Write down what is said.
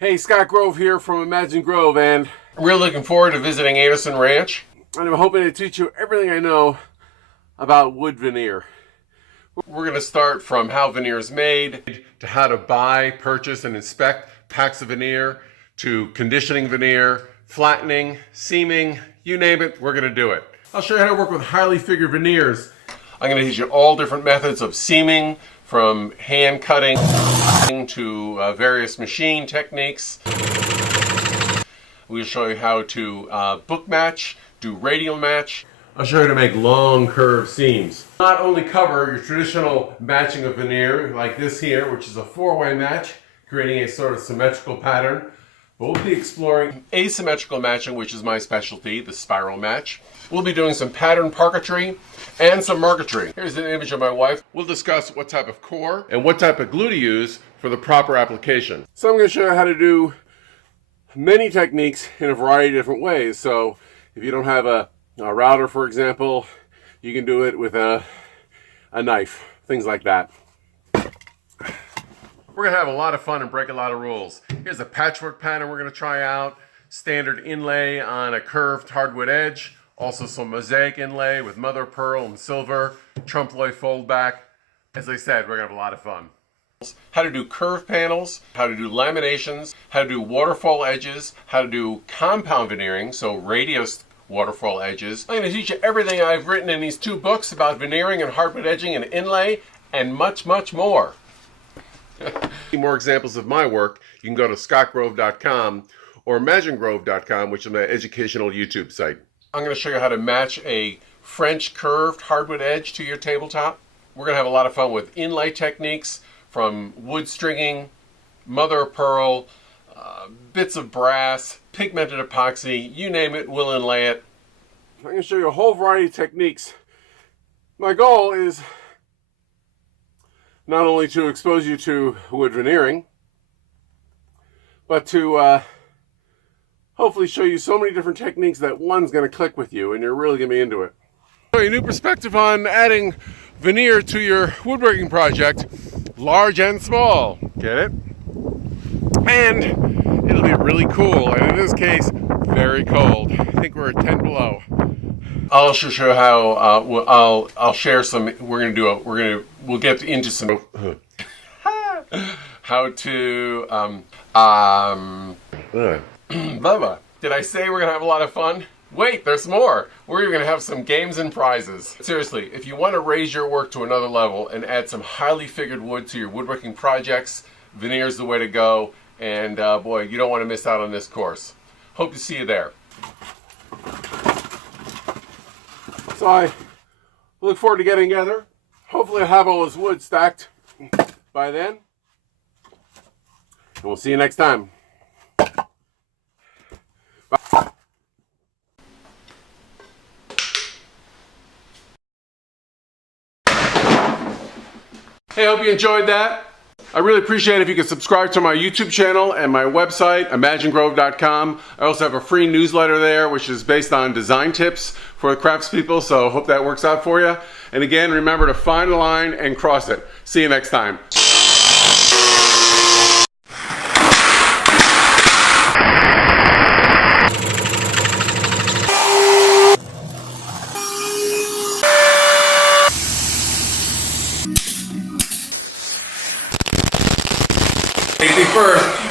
Hey, Scott Grove here from ImagineGrove, and I'm really looking forward to visiting Anderson Ranch. And I'm hoping to teach you everything I know about wood veneer. We're going to start from how veneer is made, to how to buy, purchase, and inspect packs of veneer, to conditioning veneer, flattening, seaming, you name it, we're going to do it. I'll show you how to work with highly figured veneers. I'm going to teach you all different methods of seaming, from hand cutting to various machine techniques. We'll show you how to book match, do radial match. I'll show you how to make long curved seams. Not only cover your traditional matching of veneer like this here, which is a four-way match, creating a sort of symmetrical pattern, but we'll be exploring asymmetrical matching, which is my specialty, the spiral match. We'll be doing some pattern parquetry and some marquetry. Here's an image of my wife. We'll discuss what type of core and what type of glue to use for the proper application. So I'm going to show you how to do many techniques in a variety of different ways. So if you don't have a router, for example, you can do it with a knife, things like that. We're going to have a lot of fun and break a lot of rules. Here's a patchwork pattern we're going to try out. Standard inlay on a curved hardwood edge. Also some mosaic inlay with mother of pearl and silver. Trompe-l'oeil fold back. As I said, we're going to have a lot of fun. How to do curved panels, how to do laminations, how to do waterfall edges, how to do compound veneering, so radius waterfall edges. I'm going to teach you everything I've written in these two books about veneering and hardwood edging and inlay, and much, much more. More examples of my work, you can go to scottgrove.com or imaginegrove.com, which is my educational YouTube site. I'm going to show you how to match a French curved hardwood edge to your tabletop. We're going to have a lot of fun with inlay techniques, from wood stringing, mother of pearl, bits of brass, pigmented epoxy, you name it, we'll inlay it. I'm going to show you a whole variety of techniques. My goal is not only to expose you to wood veneering, but to hopefully show you so many different techniques that one's going to click with you and you're really going to be into it. So a new perspective on adding veneer to your woodworking project, large and small, get it? And it'll be really cool, and in this case, very cold. I think we're at 10 below. I'll also show how I'll share some. We'll get into some how to Did I say we're gonna have a lot of fun? Wait, there's more. We're even gonna have some games and prizes. Seriously, if you want to raise your work to another level and add some highly figured wood to your woodworking projects, veneer is the way to go. And boy, you don't want to miss out on this course. Hope to see you there. So I look forward to getting together. Hopefully I'll have all this wood stacked by then. And we'll see you next time. Bye. Hey, I hope you enjoyed that. I really appreciate it if you could subscribe to my YouTube channel and my website, ImagineGrove.com. I also have a free newsletter there, which is based on design tips for the craftspeople, so hope that works out for you. And again, remember to find a line and cross it. See you next time. Safety first.